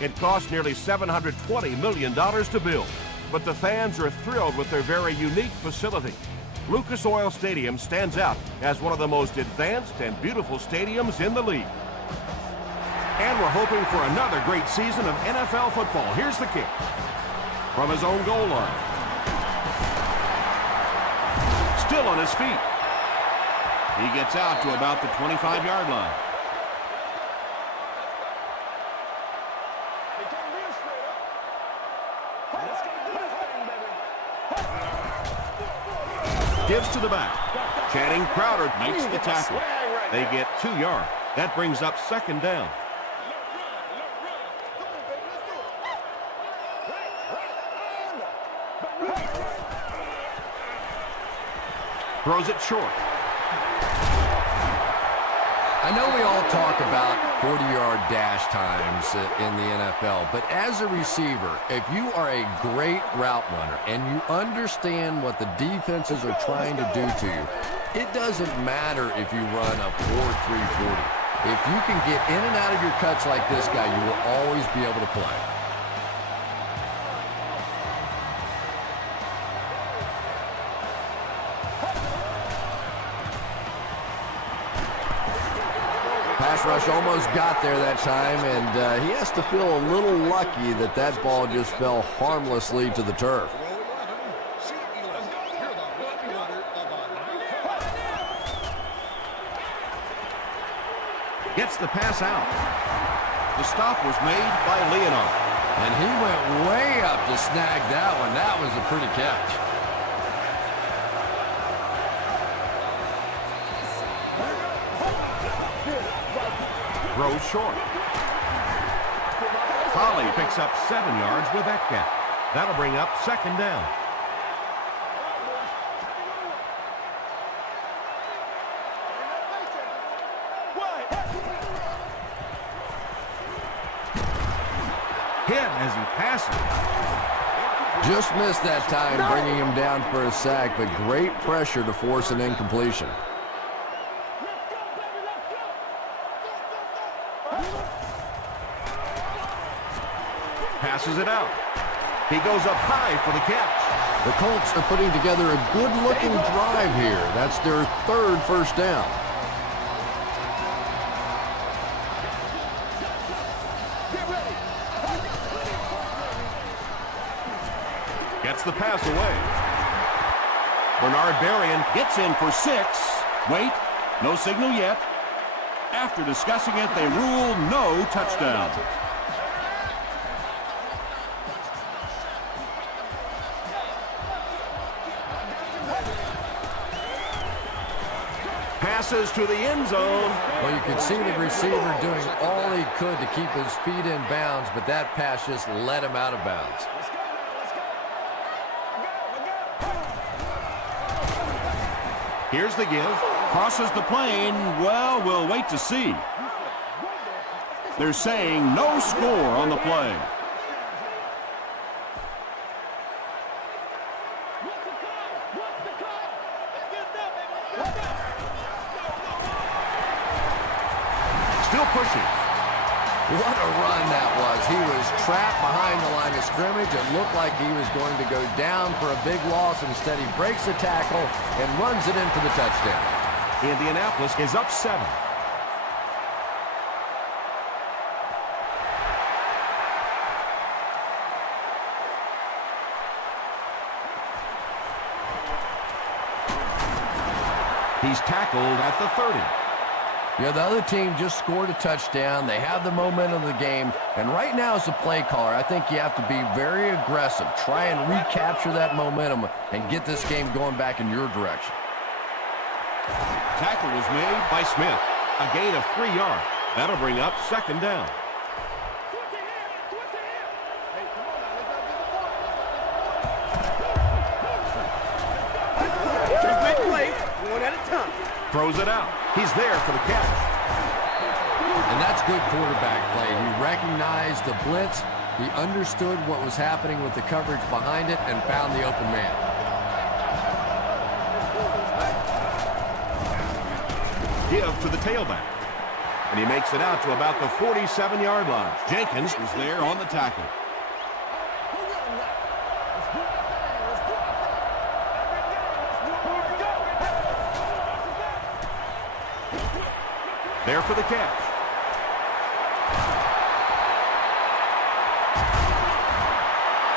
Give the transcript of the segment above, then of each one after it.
It cost nearly $720 million to build, but the fans are thrilled with their very unique facility. Lucas Oil Stadium stands out as one of the most advanced and beautiful stadiums in the league. And we're hoping for another great season of NFL football. Here's the kick from his own goal line. Still on his feet. He gets out to about the 25-yard line. Gives to the back. Channing Crowder makes the tackle. They get 2 yards. That brings up second down. Throws it short. I know we all talk about 40-yard dash times in the NFL, but as a receiver, if you are a great route runner and you understand what the defenses are trying to do to you, it doesn't matter if you run a 4.340. If you can get in and out of your cuts like this guy, you will always be able to play. Pass rush almost got there that time, and he has to feel a little lucky that that ball just fell harmlessly to the turf. Gets the pass out. The stop was made by Leonard. And he went way up to snag that one. That was a pretty catch. Throws short. Holly picks up 7 yards with that catch. That'll bring up second down. Hit as he passes. Just missed that time, bringing him down for a sack, but great pressure to force an incompletion. Passes it out. He goes up high for the catch. The Colts are putting together a good-looking drive here. That's their third first down. Gets the pass away. Bernard Berrien gets in for 6. Wait, no signal yet. After discussing it, they rule no touchdown. Passes to the end zone. Well, you could see the receiver doing all he could to keep his feet in bounds, but that pass just let him out of bounds. Here's the give. Crosses the plane. Well, we'll wait to see. They're saying no score on the play. Still pushing. What a run that was. He was trapped behind the line of scrimmage. It looked like he was going to go down for a big loss. Instead, he breaks the tackle and runs it in for the touchdown. Indianapolis is up 7. He's tackled at the 30. Yeah, the other team just scored a touchdown. They have the momentum of the game. And right now, as a play caller, I think you have to be very aggressive. Try and recapture that momentum and get this game going back in your direction. Tackle was made by Smith. A gain of 3 yards. That'll bring up second down. Throws it out. He's there for the catch. And that's good quarterback play. He recognized the blitz. He understood what was happening with the coverage behind it and found the open man. Give to the tailback. and he makes it out to about the 47-yard line. Jenkins is there on the tackle. There for the catch.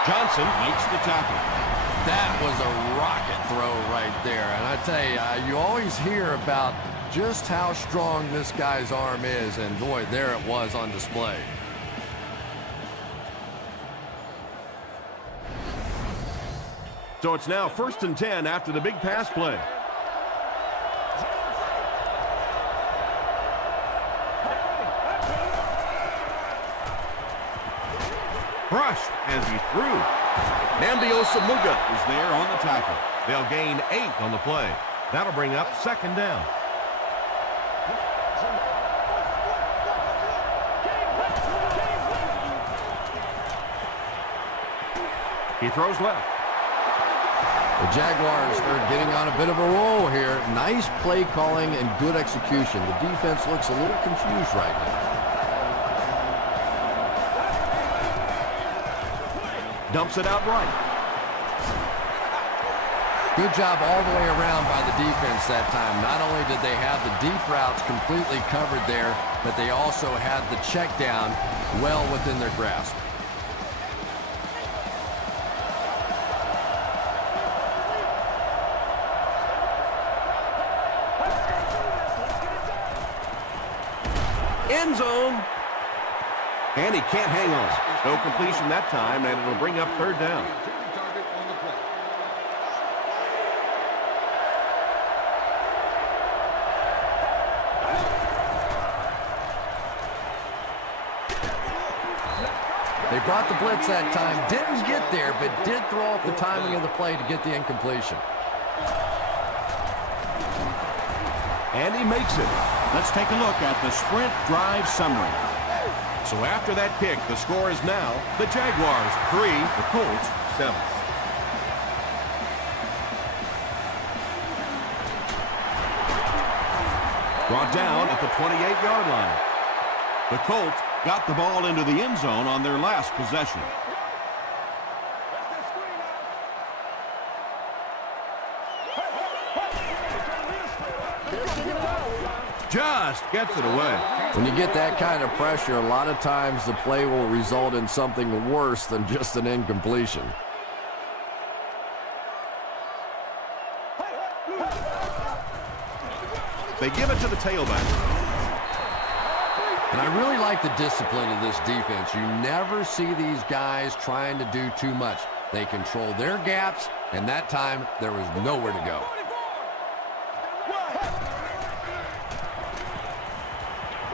Johnson makes the tackle. That was a rocket throw right there. And I tell you, you always hear about just how strong this guy's arm is. And boy, there it was on display. So it's now 1st and 10 after the big pass play. Brushed as he threw. Nambiosa Muga is there on the tackle. They'll gain 8 on the play. That'll bring up 2nd down. He throws left. The Jaguars are getting on a bit of a roll here. Nice play calling and good execution. The defense looks a little confused right now. Dumps it out right. Good job all the way around by the defense that time. Not only did they have the deep routes completely covered there, but they also had the check down well within their grasp. End zone. And he can't hang on. No completion that time, and it'll bring up 3rd down. They brought the blitz that time, didn't get there, but did throw off the timing of the play to get the incompletion. And he makes it. Let's take a look at the sprint drive summary. So after that kick, the score is now the Jaguars 3, the Colts 7. Brought down at the 28-yard line. The Colts got the ball into the end zone on their last possession. Just gets it away. When you get that kind of pressure, a lot of times the play will result in something worse than just an incompletion. They give it to the tailback. And I really like the discipline of this defense. You never see these guys trying to do too much. They control their gaps, and that time there was nowhere to go.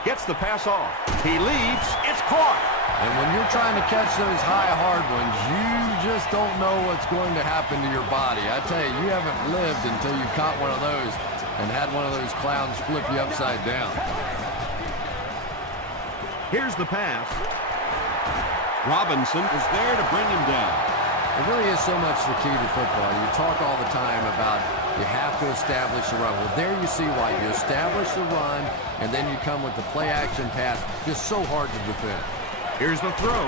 Gets the pass off. He leaps. It's caught. And when you're trying to catch those high, hard ones, you just don't know what's going to happen to your body. I tell you, you haven't lived until you caught one of those and had one of those clowns flip you upside down. Here's the pass. Robinson is there to bring him down. It really is so much the key to football. You talk all the time about you have to establish the run. Well, there you see why. You establish the run, and then you come with the play-action pass. Just so hard to defend. Here's the throw.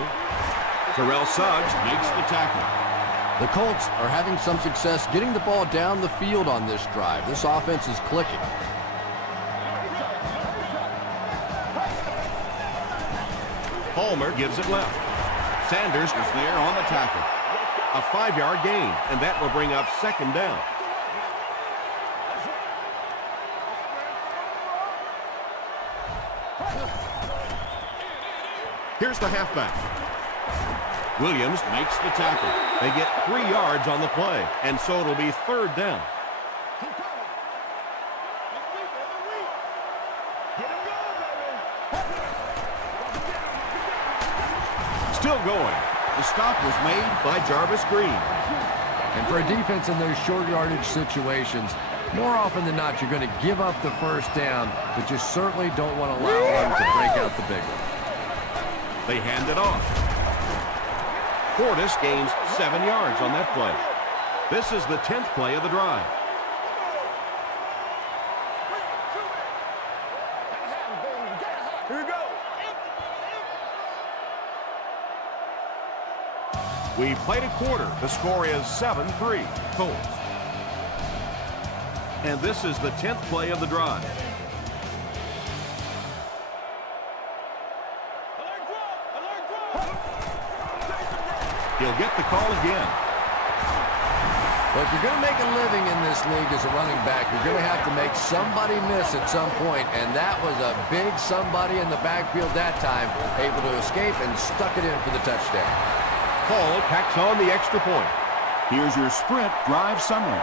Terrell Suggs makes the tackle. The Colts are having some success getting the ball down the field on this drive. This offense is clicking. Palmer gives it left. Sanders is there on the tackle. A 5-yard gain, and that will bring up 2nd down. Here's the halfback. Williams makes the tackle. They get 3 yards on the play, and so it'll be 3rd down. Still going. The stop was made by Jarvis Green. And for a defense in those short yardage situations, more often than not, you're going to give up the 1st down, but you certainly don't want to allow them to break out the big one. They hand it off. Portis gains 7 yards on that play. This is the 10th play of the drive. We played a quarter. The score is 7-3 Colts. And this is the 10th play of the drive. He'll get the call again. Well, if you're going to make a living in this league as a running back, you're going to have to make somebody miss at some point, and that was a big somebody in the backfield that time, able to escape and stuck it in for the touchdown. Hall tacks on the extra point. Here's your sprint drive summary.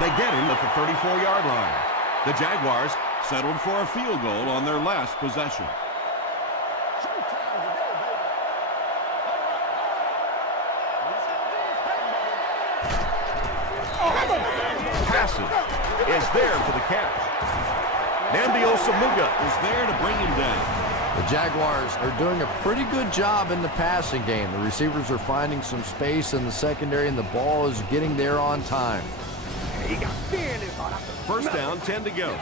They get him at the 34-yard line. The Jaguars settled for a field goal on their last possession. Passes is there for the catch. Namdi Osamuga is there to bring him down. The Jaguars are doing a pretty good job in the passing game. The receivers are finding some space in the secondary, and the ball is getting there on time. First down, 10 to go.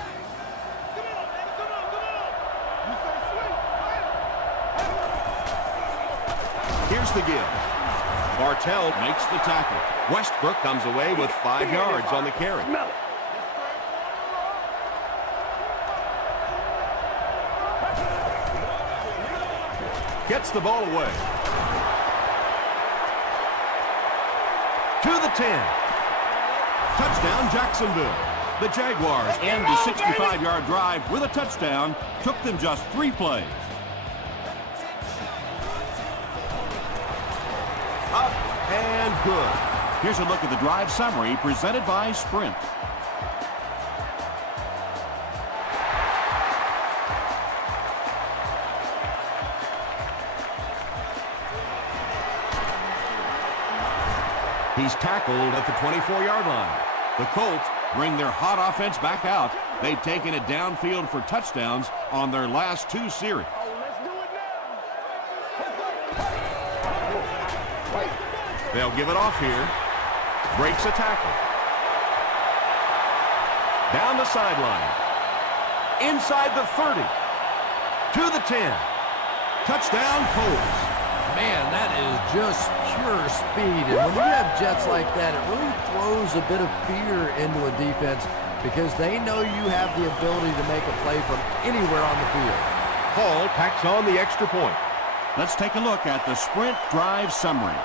Here's the give. Bartell makes the tackle. Westbrook comes away with 5 yards on the carry. Gets the ball away. To the 10. Touchdown, Jacksonville. The Jaguars end the 65-yard drive with a touchdown. Took them just 3 plays. Up and good. Here's a look at the drive summary presented by Sprint. He's tackled at the 24-yard line. The Colts bring their hot offense back out. They've taken it downfield for touchdowns on their last 2 series. They'll give it off here. Breaks a tackle. Down the sideline. Inside the 30. To the 10. Touchdown, Colts. Man, that is just pure speed. And when you have jets like that, it really throws a bit of fear into a defense because they know you have the ability to make a play from anywhere on the field. Hall tacks on the extra point. Let's take a look at the Sprint drive summary.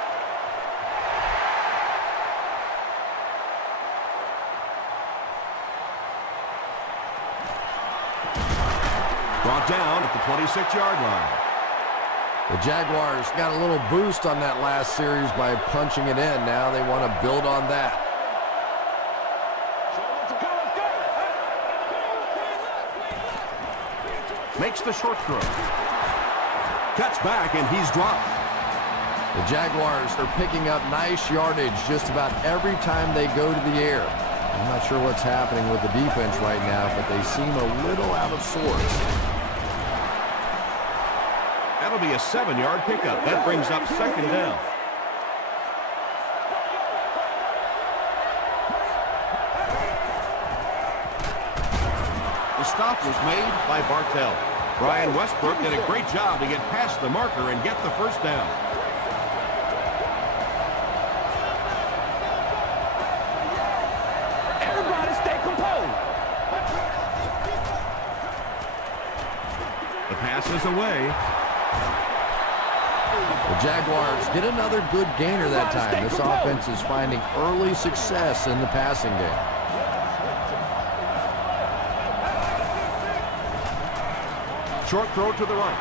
Brought down at the 26-yard line. The Jaguars got a little boost on that last series by punching it in. Now they want to build on that. Makes the short throw. Cuts back, and he's dropped. The Jaguars are picking up nice yardage just about every time they go to the air. I'm not sure what's happening with the defense right now, but they seem a little out of sorts. That'll be a 7-yard pickup. That brings up 2nd down. The stop was made by Bartell. Brian Westbrook did a great job to get past the marker and get the first down. Everybody stay composed. The pass is away. The Jaguars get another good gainer that time. This offense is finding early success in the passing game. Short throw to the right.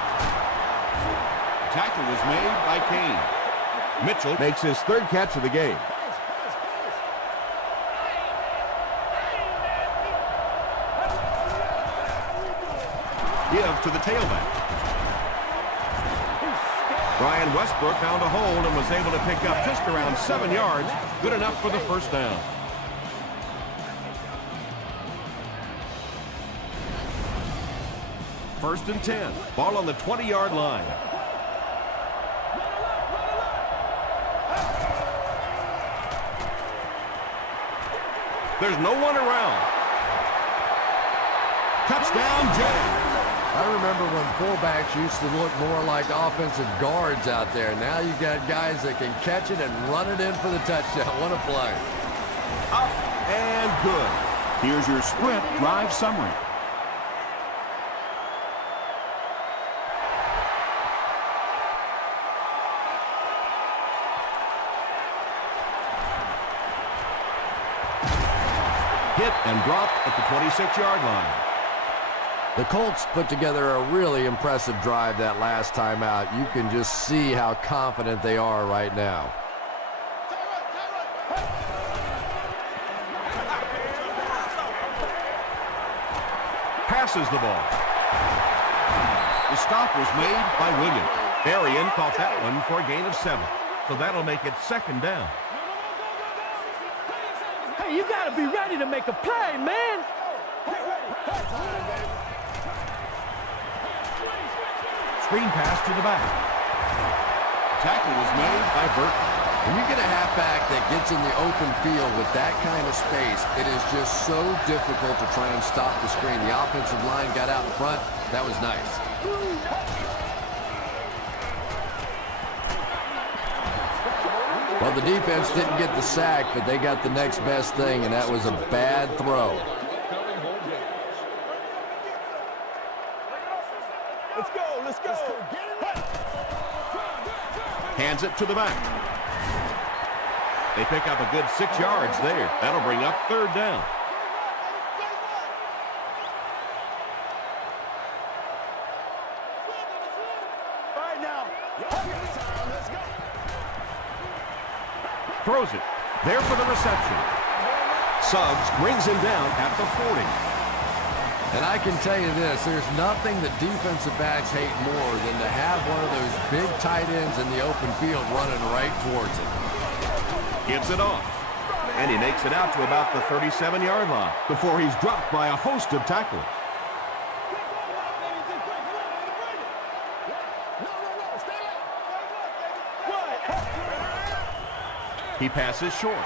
Tackle was made by Kane. Mitchell makes his 3rd catch of the game. Give to the tailback. Brian Westbrook found a hole and was able to pick up just around 7 yards. Good enough for the first down. First and 10. Ball on the 20-yard line. There's no one around. Touchdown, Jag. I remember when fullbacks used to look more like offensive guards out there. Now you got guys that can catch it and run it in for the touchdown. What a play. Up and good. Here's your sprint drive summary. Hit and dropped at the 26-yard line. The Colts put together a really impressive drive that last time out. You can just see how confident they are right now. Passes the ball. The stop was made by Williams. Arian caught that one for a gain of 7. So that'll make it 2nd down. Hey, you got to be ready to make a play, man. Screen pass to the back. Tackle was made by Burton. When you get a halfback that gets in the open field with that kind of space, it is just so difficult to try and stop the screen. The offensive line got out in front. That was nice. Well, the defense didn't get the sack, but they got the next best thing, and that was a bad throw. Let's go, let's go. Hands it to the back. They pick up a good 6 yards there. That'll bring up 3rd down. Right now. Throws it. There for the reception. Suggs brings him down at the 40. And I can tell you this, there's nothing that defensive backs hate more than to have one of those big tight ends in the open field running right towards it. Gives it off. And he makes it out to about the 37-yard line before he's dropped by a host of tacklers. He passes short.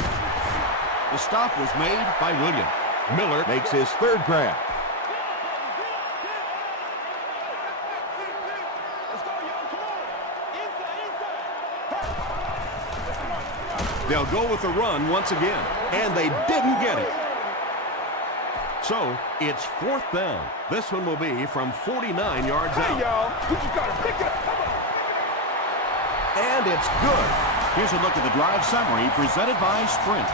The stop was made by Williams. Miller makes his 3rd grab. They'll go with the run once again, and they didn't get it. So, it's 4th down. This one will be from 49 yards out. Hey, y'all, you just got to pick it up. Come on. And it's good. Here's a look at the drive summary presented by Sprint.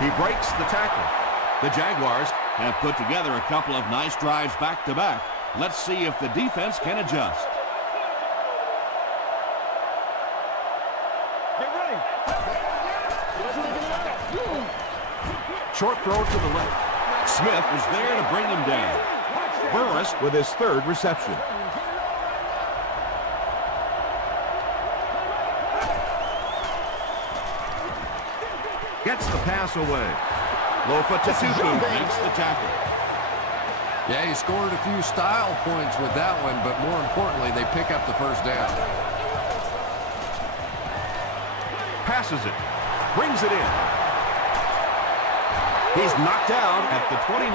He breaks the tackle. The Jaguars have put together a couple of nice drives back-to-back. Let's see if the defense can adjust. Get ready. Short throw to the left. Smith was there to bring him down. Burris with his 3rd reception. Gets the pass away. Lofa Tatupu Makes the tackle. Yeah, he scored a few style points with that one, but more importantly, they pick up the 1st down. passes it. Brings it in. He's knocked out at the 29.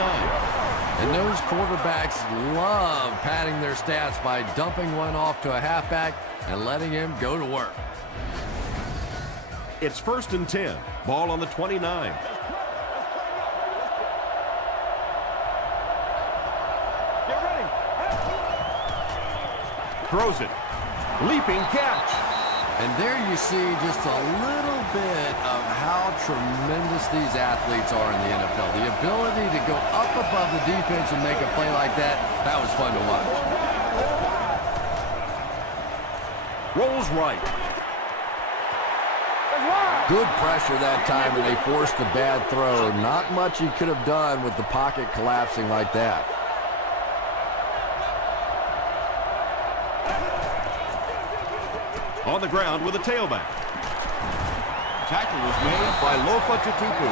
And those quarterbacks love padding their stats by dumping one off to a halfback and letting him go to work. It's 1st and 10. Ball on the 29. Get ready. Throws it. Leaping catch. And there you see just a little bit of how tremendous these athletes are in the NFL. The ability to go up above the defense and make a play like that, that was fun to watch. Rolls right. Good pressure that time, and they forced a bad throw. Not much he could have done with the pocket collapsing like that. On the ground with a tailback. Tackle was made by Lofa Tatupu.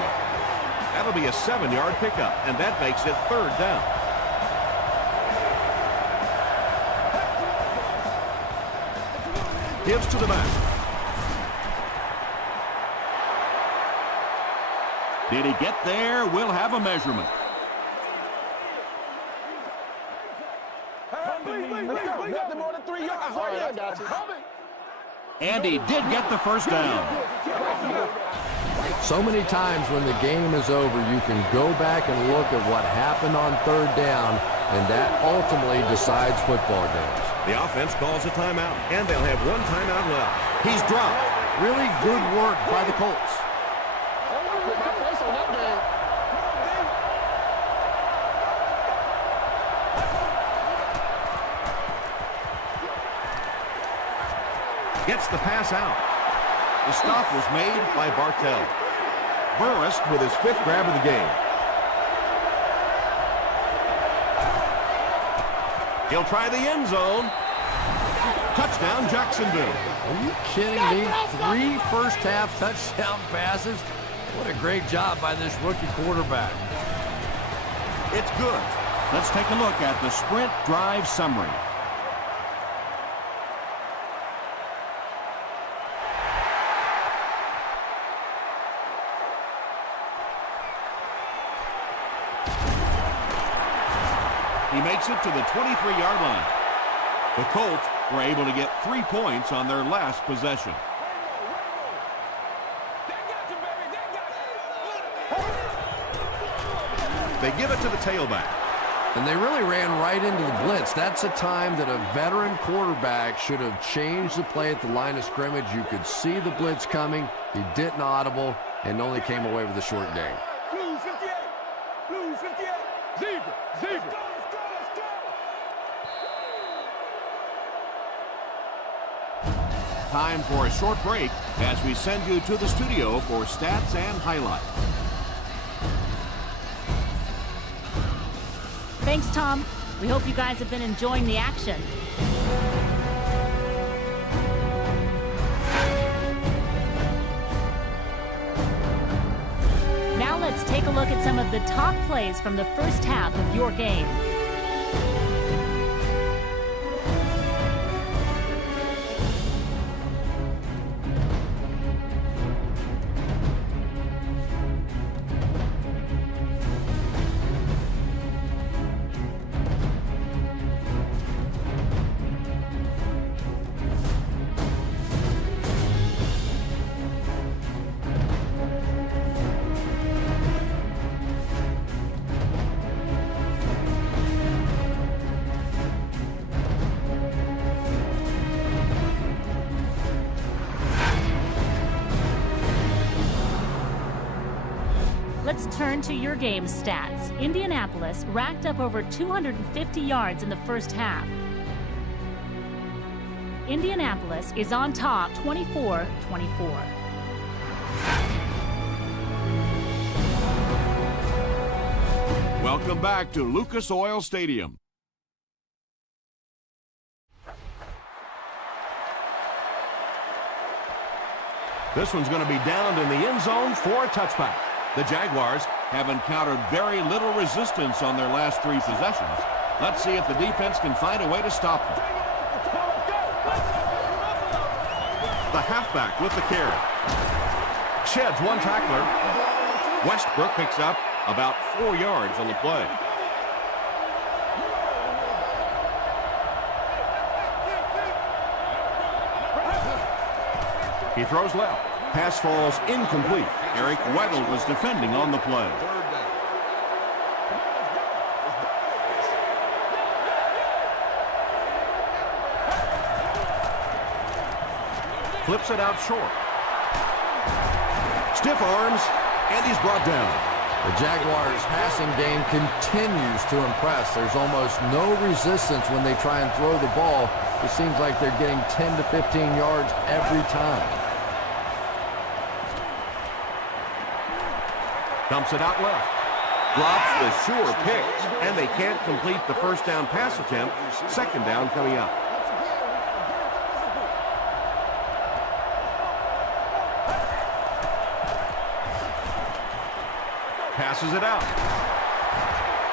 That'll be a 7-yard pickup, and that makes it 3rd down. Gives to the back. Did he get there? We'll have a measurement. Nothing more than 3 yards right here. Got you. And he did get the first down. So many times when the game is over, you can go back and look at what happened on third down, and that ultimately decides football games. The offense calls a timeout, and they'll have one timeout left. He's dropped. Really good work by the Colts. Gets the pass out. The stop was made by Bartell. Burris with his 5th grab of the game. He'll try the end zone. Touchdown, Jacksonville. Are you kidding me? 3 first-half touchdown passes? What a great job by this rookie quarterback. It's good. Let's take a look at the sprint drive summary. He makes it to the 23-yard line. The Colts were able to get 3 points on their last possession. They give it to the tailback. And they really ran right into the blitz. That's a time that a veteran quarterback should have changed the play at the line of scrimmage. You could see the blitz coming. He didn't audible and only came away with a short gain. Blue 58. Blue 58. Zebra. Zebra. Time for a short break as we send you to the studio for stats and highlights. Thanks, Tom. We hope you guys have been enjoying the action. Now let's take a look at some of the top plays from the first half of your game. Let's turn to your game stats. Indianapolis racked up over 250 yards in the first half. Indianapolis is on top 24-24. Welcome back to Lucas Oil Stadium. This one's going to be downed in the end zone for a touchback. The Jaguars Have encountered very little resistance on their last 3 possessions. Let's see if the defense can find a way to stop them. the halfback with the carry. Sheds one tackler. Westbrook picks up about 4 yards on the play. He throws left. Pass falls incomplete. Eric Weddle was defending on the play. Flips it out short. Stiff arms, and he's brought down. The Jaguars' passing game continues to impress. There's almost no resistance when they try and throw the ball. It seems like they're getting 10 to 15 yards every time. Dumps it out left. Drops the sure pick, and they can't complete the first down pass attempt. Second down coming up. Passes it out.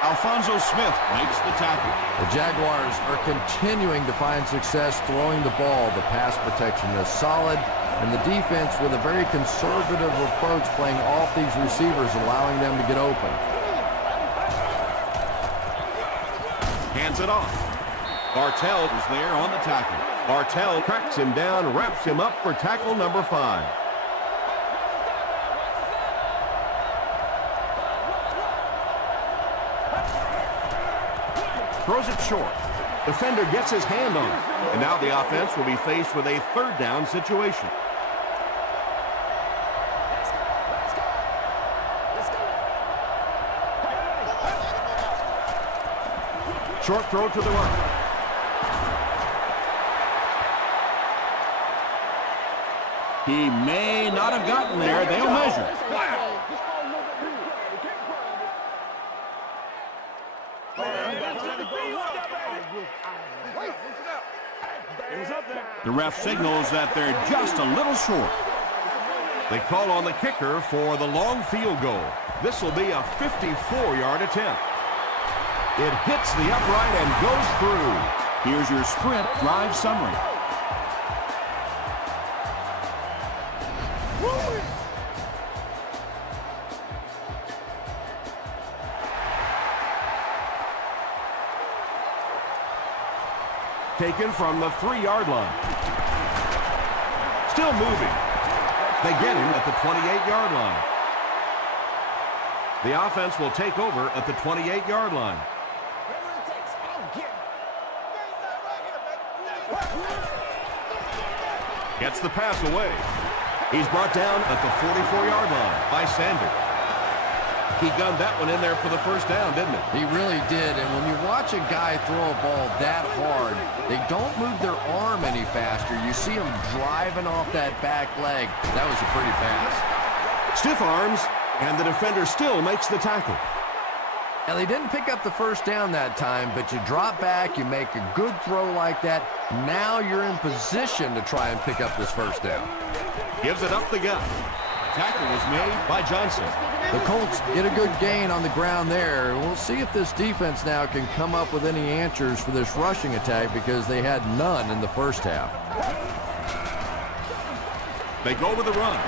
A Alfonso Smith makes the tackle. The Jaguars are continuing to find success throwing the ball. The pass protection is solid, and the defense with a very conservative approach playing off these receivers, allowing them to get open. Hands it off. Bartell is there on the tackle. Bartell cracks him down, wraps him up for tackle number 5. Throws it short. Defender gets his hand on it. And now the offense will be faced with a 3rd down situation. Short throw to the right. He may not have gotten there. They'll measure. The ref signals that they're just a little short. They call on the kicker for the long field goal. This will be a 54-yard attempt. It hits the upright and goes through. Here's your sprint drive summary. Taken from the 3-yard line. Still moving. They get him at the 28-yard line. The offense will take over at the 28-yard line. Gets the pass away. He's brought down at the 44-yard line by Sanders. He gunned that one in there for the first down, didn't he? He really did, and when you watch a guy throw a ball that hard, they don't move their arm any faster. You see him driving off that back leg. That was a pretty pass. Stiff arms, and the defender still makes the tackle. Now, they didn't pick up the first down that time, but you drop back, you make a good throw like that. Now you're in position to try and pick up this first down. Gives it up the gut. Tackle was made by Johnson. The Colts get a good gain on the ground there. We'll see if this defense now can come up with any answers for this rushing attack because they had none in the first half. They go with the run.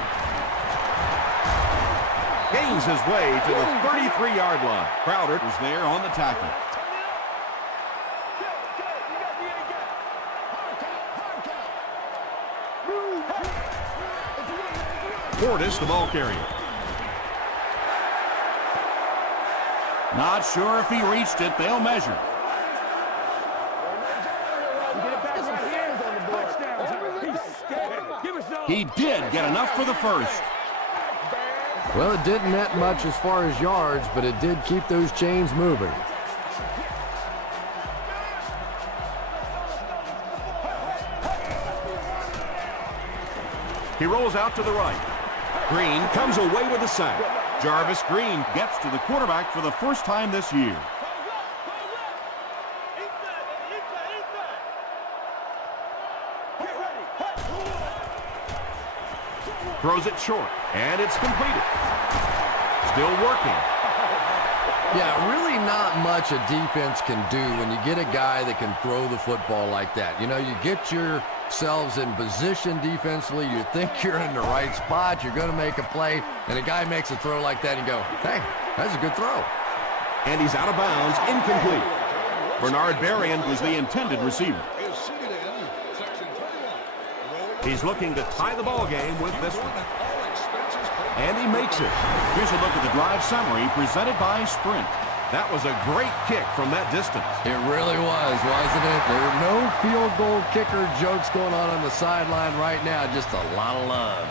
Gains his way to the 33-yard line. Crowder was there on the tackle. Portis, the ball carrier. Not sure if he reached it. They'll measure. He did get enough for the first. Well, it didn't net much as far as yards, but it did keep those chains moving. He rolls out to the right. Green comes away with a sack. Jarvis Green gets to the quarterback for the first time this year. Throws it short, and it's completed. Still working. Yeah, really not much a defense can do when you get a guy that can throw the football like that. You know, you get yourselves in position defensively, you think you're in the right spot, you're going to make a play, and a guy makes a throw like that and you go, hey, that's a good throw. And he's out of bounds, incomplete. Bernard Berrien was the intended receiver. He's looking to tie the ball game with this one. And he makes it. Here's a look at the drive summary presented by Sprint. That was a great kick from that distance. It really was, wasn't it? There are no field goal kicker jokes going on the sideline right now. Just a lot of love.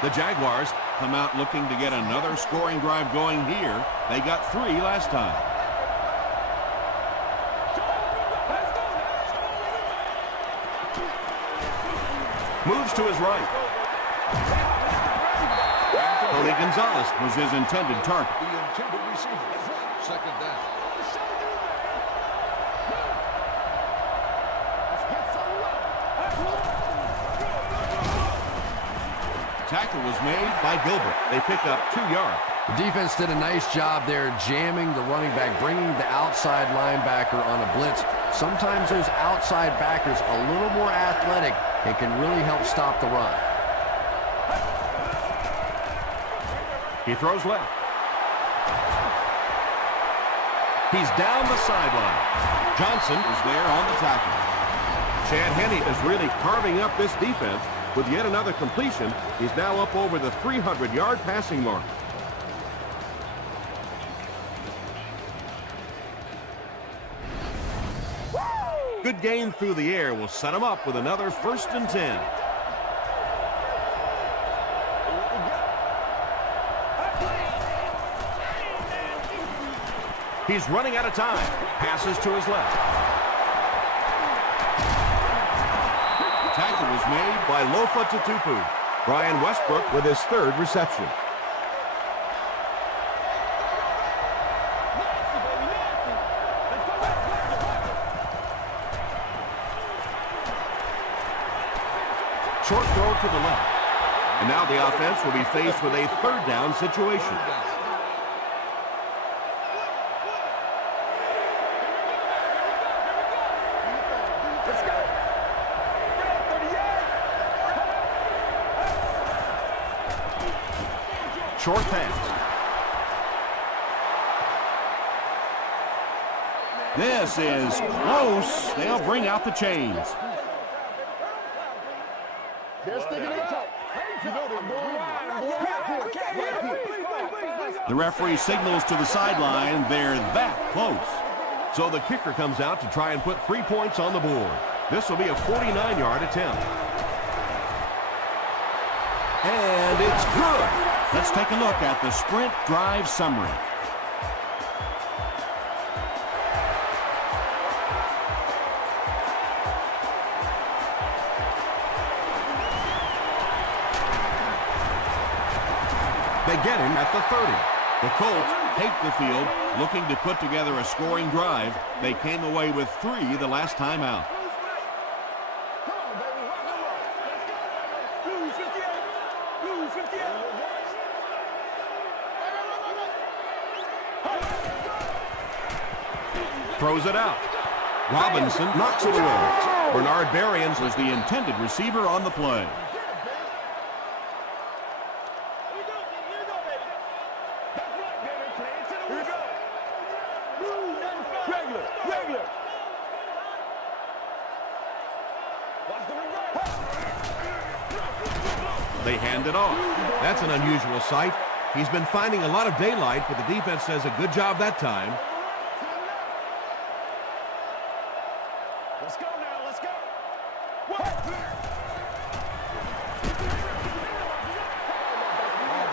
The Jaguars come out looking to get another scoring drive going here. They got 3 last time. Moves to his right. Tony Gonzalez was his intended target. The intended receiver. Second down. Tackle was made by Gilbert. They pick up 2 yards. The defense did a nice job there jamming the running back, bringing the outside linebacker on a blitz. Sometimes those outside backers a little more athletic and can really help stop the run. He throws left. He's down the sideline. Johnson is there on the tackle. Chad Henne is really carving up this defense with yet another completion. He's now up over the 300-yard passing mark. Good gain through the air will set him up with another 1st and 10. He's running out of time. Passes to his left. Tackle was made by Lofa Tatupu. Brian Westbrook with his 3rd reception. Short throw to the left. And now the offense will be faced with a 3rd down situation. Short pass. This is close. They'll bring out the chains. The referee signals to the sideline. They're that close. So the kicker comes out to try and put 3 points on the board. This will be a 49-yard attempt. And it's good. Let's take a look at the sprint drive summary. They get him at the 30. The Colts take the field, looking to put together a scoring drive. They came away with 3 the last time out. Throws it out. Robinson knocks it away. Bernard Berrien Was the intended receiver on the play. They hand it off. That's an unusual sight. He's been finding a lot of daylight, but the defense does a good job that time. Let's go now, let's go.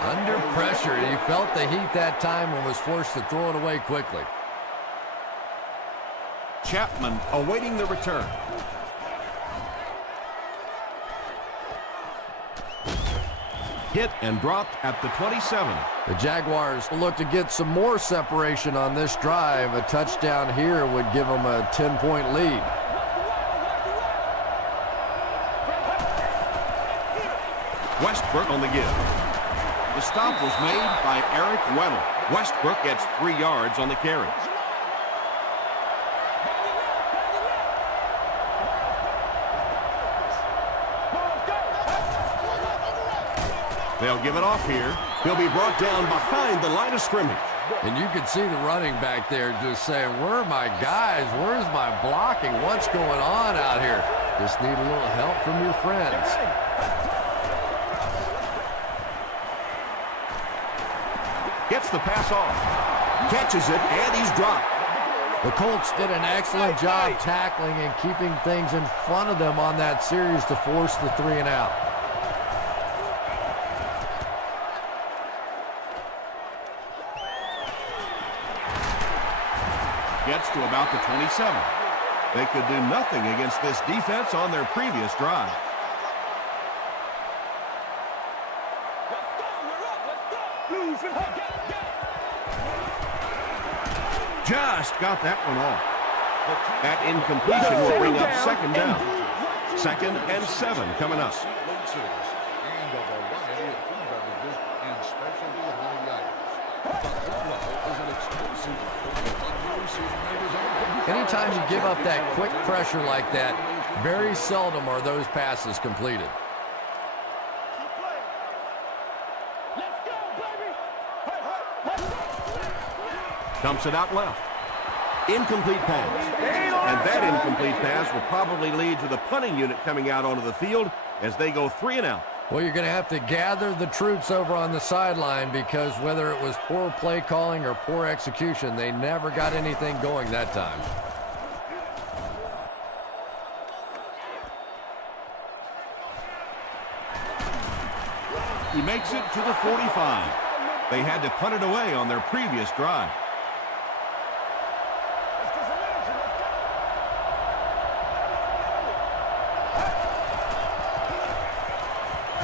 Under pressure, he felt the heat that time and was forced to throw it away quickly. Chapman awaiting the return. Hit and dropped at the 27. The Jaguars will look to get some more separation on this drive. A touchdown here would give them a 10-point lead. Westbrook on the give. The stop was made by Eric Weddle. Westbrook gets 3 yards on the carry. They'll give it off here. He'll be brought down behind the line of scrimmage. And you can see the running back there just saying, where are my guys? Where's my blocking? What's going on out here? Just need a little help from your friends. Gets the pass off. Catches it, and he's dropped. The Colts did an excellent job tackling and keeping things in front of them on that series to force the 3 and out. Gets to about the 27. They could do nothing against this defense on their previous drive. Just got that one off. That incompletion will bring up 2nd down. 2nd and 7 coming up. Anytime you give up that quick pressure like that, very seldom are those passes completed. Dumps it out left. Incomplete pass. And that incomplete pass will probably lead to the punting unit coming out onto the field as they go 3 and out. Well, you're going to have to gather the troops over on the sideline because whether it was poor play calling or poor execution, they never got anything going that time. He makes it to the 45. They had to punt it away on their previous drive.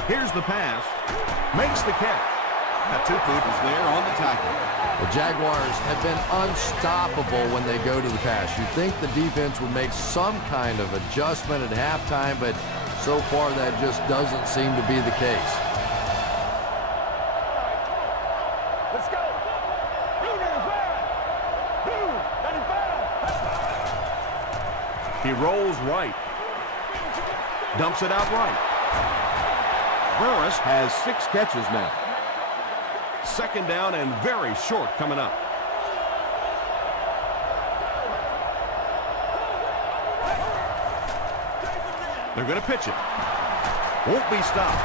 Here's the pass. Makes the catch. Tupu is there on the tackle. The Jaguars have been unstoppable when they go to the pass. You'd think the defense would make some kind of adjustment at halftime, but so far that just doesn't seem to be the case. Let's go. He rolls right. Dumps it out right. Burris has 6 catches now. 2nd down and very short coming up. They're going to pitch it. Won't be stopped.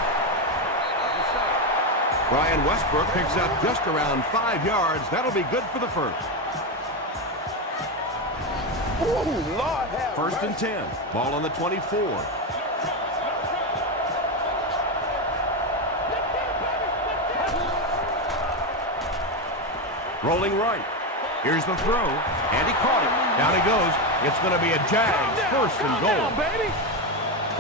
Brian Westbrook picks up just around 5 yards. That'll be good for the first. Ooh, Lord have 1st and 10. Ball on the 24. Rolling right. Here's the throw. And he caught it. Down he goes. It's going to be a Jags 1st and goal.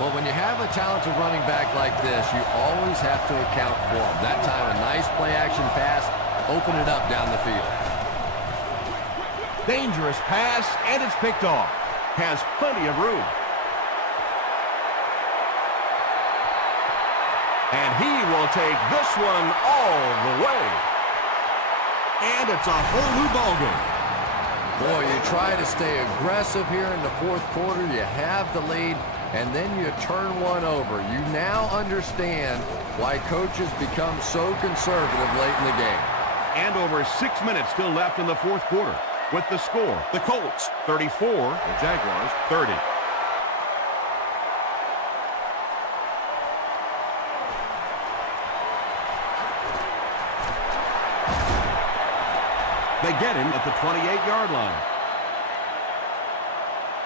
Well, when you have a talented running back like this, you always have to account for him. That time, a nice play-action pass. Open it up down the field. Dangerous pass, and it's picked off. Has plenty of room. And he will take this one all the way. And it's a whole new ballgame. Boy, you try to stay aggressive here in the 4th quarter. You have the lead, and then you turn one over. You now understand why coaches become so conservative late in the game. And over 6 minutes still left in the 4th quarter. With the score, the Colts 34, the Jaguars 30. They get him at the 28-yard line.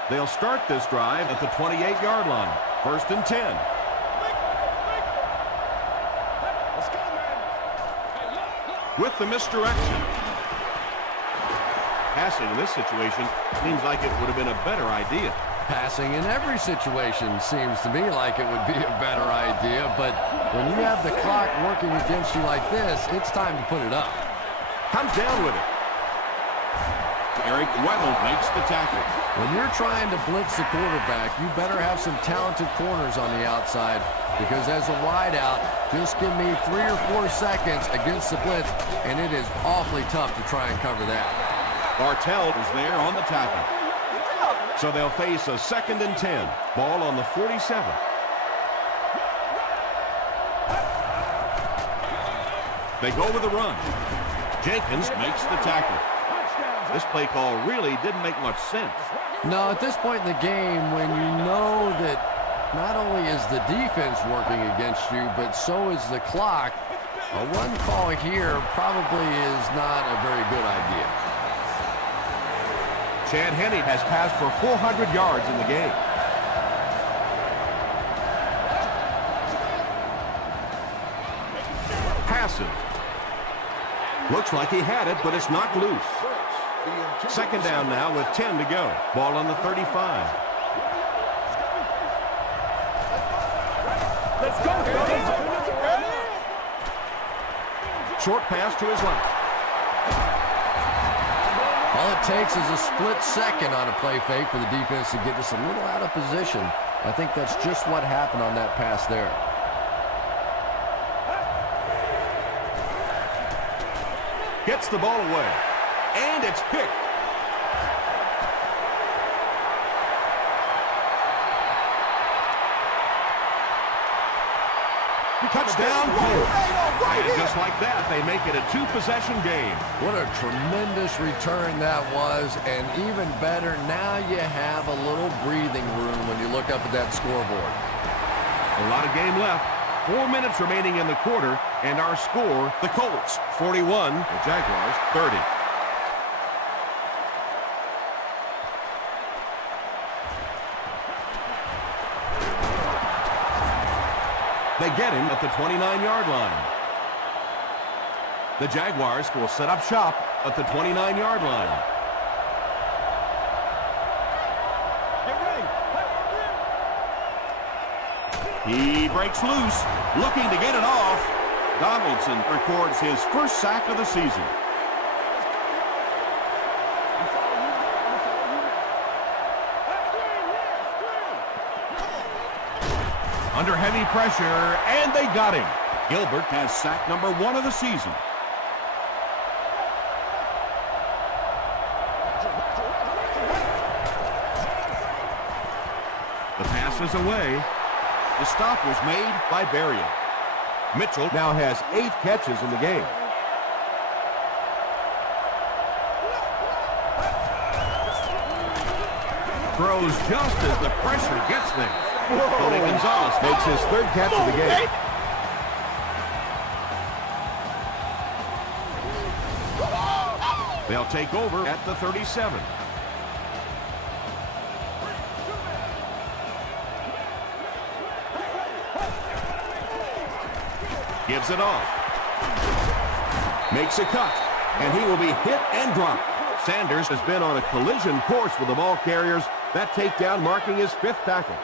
They'll start this drive at the 28-yard line. 1st and 10. With the misdirection. Passing in this situation seems like it would have been a better idea. Passing in every situation seems to me like it would be a better idea, but when you have the clock working against you like this, it's time to put it up. Comes down with it. Eric Weddle makes the tackle. When you're trying to blitz the quarterback, you better have some talented corners on the outside, because as a wideout, just give me 3 or 4 seconds against the blitz, and it is awfully tough to try and cover that. Bartell is there on the tackle. So they'll face a 2nd and 10. Ball on the 47. They go with the run. Jenkins makes the tackle. This play call really didn't make much sense. No, at this point in the game, when you know that not only is the defense working against you, but so is the clock, a run call here probably is not a very good idea. Chad Henne has passed for 400 yards in the game. Passes. Looks like he had it, but it's knocked loose. 2nd down now with 10 to go. Ball on the 35. Let's go. Short pass to his left. All it takes is a split second on a play fake for the defense to get us a little out of position. I think that's just what happened on that pass there. Gets the ball away. And it's picked. Touchdown, Colts. And just like that, they make it a two-possession game. What a tremendous return that was, and even better, now you have a little breathing room when you look up at that scoreboard. A lot of game left. 4 minutes remaining in the quarter, and our score, the Colts 41, the Jaguars 30. They get him at the 29-yard line. The Jaguars will set up shop at the 29-yard line. He breaks loose, looking to get it off. Donaldson records his first sack of the season. Under heavy pressure, and they got him. Gilbert has sack number 1 of the season. The pass is away. The stop was made by Berrien. Mitchell now has 8 catches in the game. Throws just as the pressure gets there. Tony Gonzalez makes his 3rd catch of the game. They'll take over at the 37. Gives it off. Makes a cut. And he will be hit and dropped. Sanders has been on a collision course with the ball carriers. That takedown marking his 5th tackle.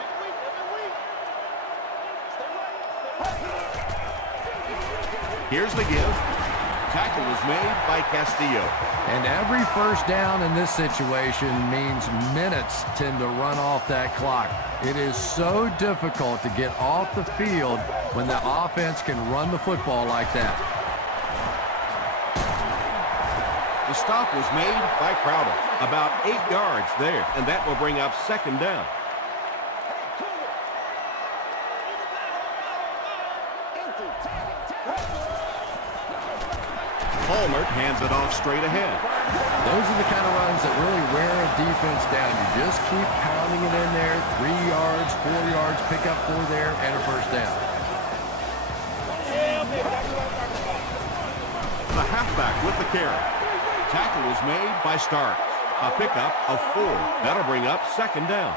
Here's the give. Tackle was made by Castillo. And every first down in this situation means minutes tend to run off that clock. It is so difficult to get off the field when the offense can run the football like that. The stop was made by Crowder. About 8 yards there, and that will bring up 2nd down. Palmer hands it off straight ahead. Those are the kind of runs that really wear a defense down. You just keep pounding it in there. 3 yards, 4 yards, pick up 4 there, and a first down. The halfback with the carry. Tackle was made by Stark. A pickup of 4. That'll bring up 2nd down.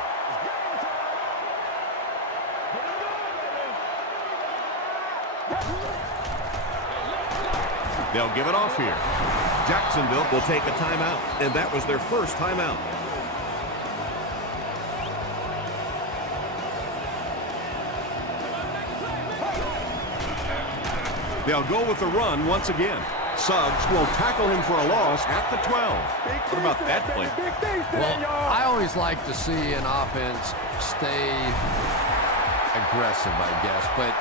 They'll give it off here. Jacksonville will take a timeout, and that was their first timeout. They'll go with the run once again. Suggs will tackle him for a loss at the 12. What about that play? Well, I always like to see an offense stay aggressive, I guess, but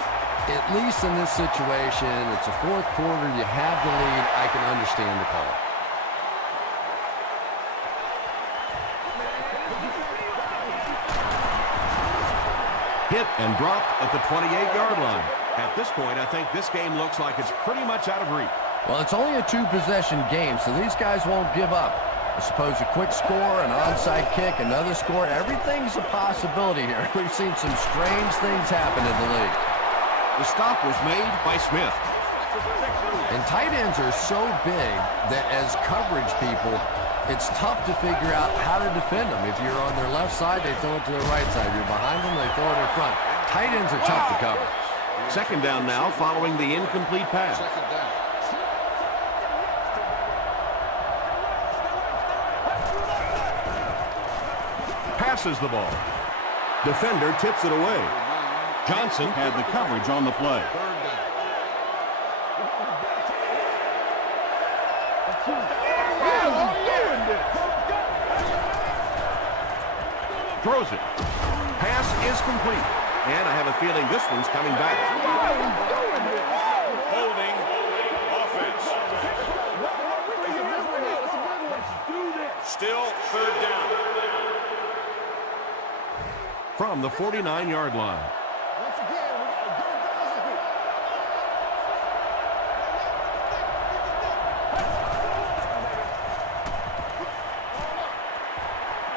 at least in this situation, it's a 4th quarter, you have the lead, I can understand the call. Hit and dropped at the 28-yard line. At this point, I think this game looks like it's pretty much out of reach. Well, it's only a 2-possession game, so these guys won't give up. I suppose a quick score, an onside kick, another score, everything's a possibility here. We've seen some strange things happen in the league. The stop was made by Smith. And tight ends are so big that as coverage people, it's tough to figure out how to defend them. If you're on their left side, they throw it to the right side. If you're behind them, they throw it in front. Tight ends are tough to cover. 2nd down now following the incomplete pass. Passes the ball. Defender tips it away. Johnson had the coverage on the play. Throws it. Pass is complete. And I have a feeling this one's coming back. Holding offense. Still 3rd down. From the 49-yard line.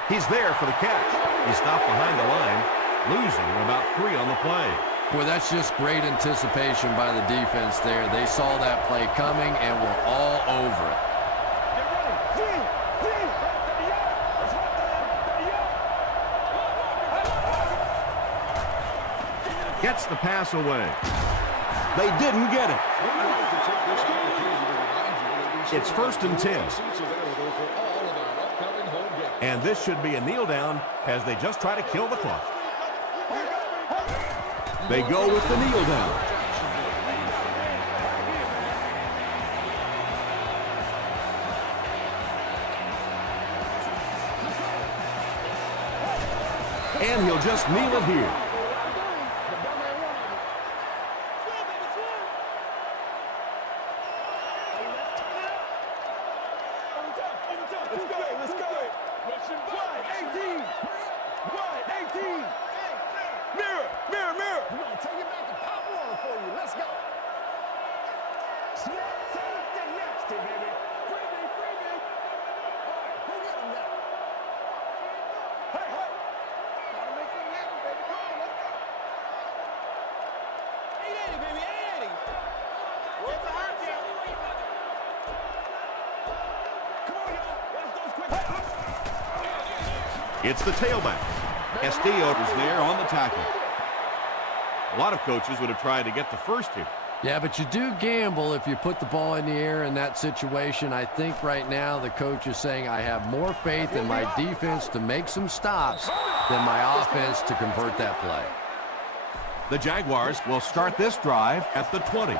He's there for the catch. He stopped behind the line, losing about 3 on the play. Boy, that's just great anticipation by the defense there. They saw that play coming and were all over it. Gets the pass away. They didn't get it. It's 1st and 10. And this should be a kneel down as they just try to kill the clock. They go with the kneel down. And he'll just kneel it here. It's the tailback. Castillo is there on the tackle. A lot of coaches would have tried to get the first here. Yeah, but you do gamble if you put the ball in the air in that situation. I think right now the coach is saying I have more faith in my defense to make some stops than my offense to convert that play. The Jaguars will start this drive at the 20.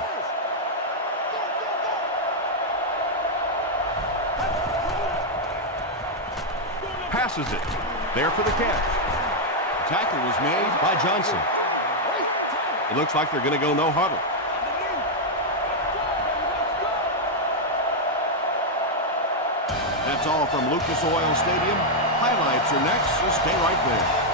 Passes it. There for the catch. The tackle was made by Johnson. It looks like they're going to go no huddle. That's all from Lucas Oil Stadium. Highlights are next, so stay right there.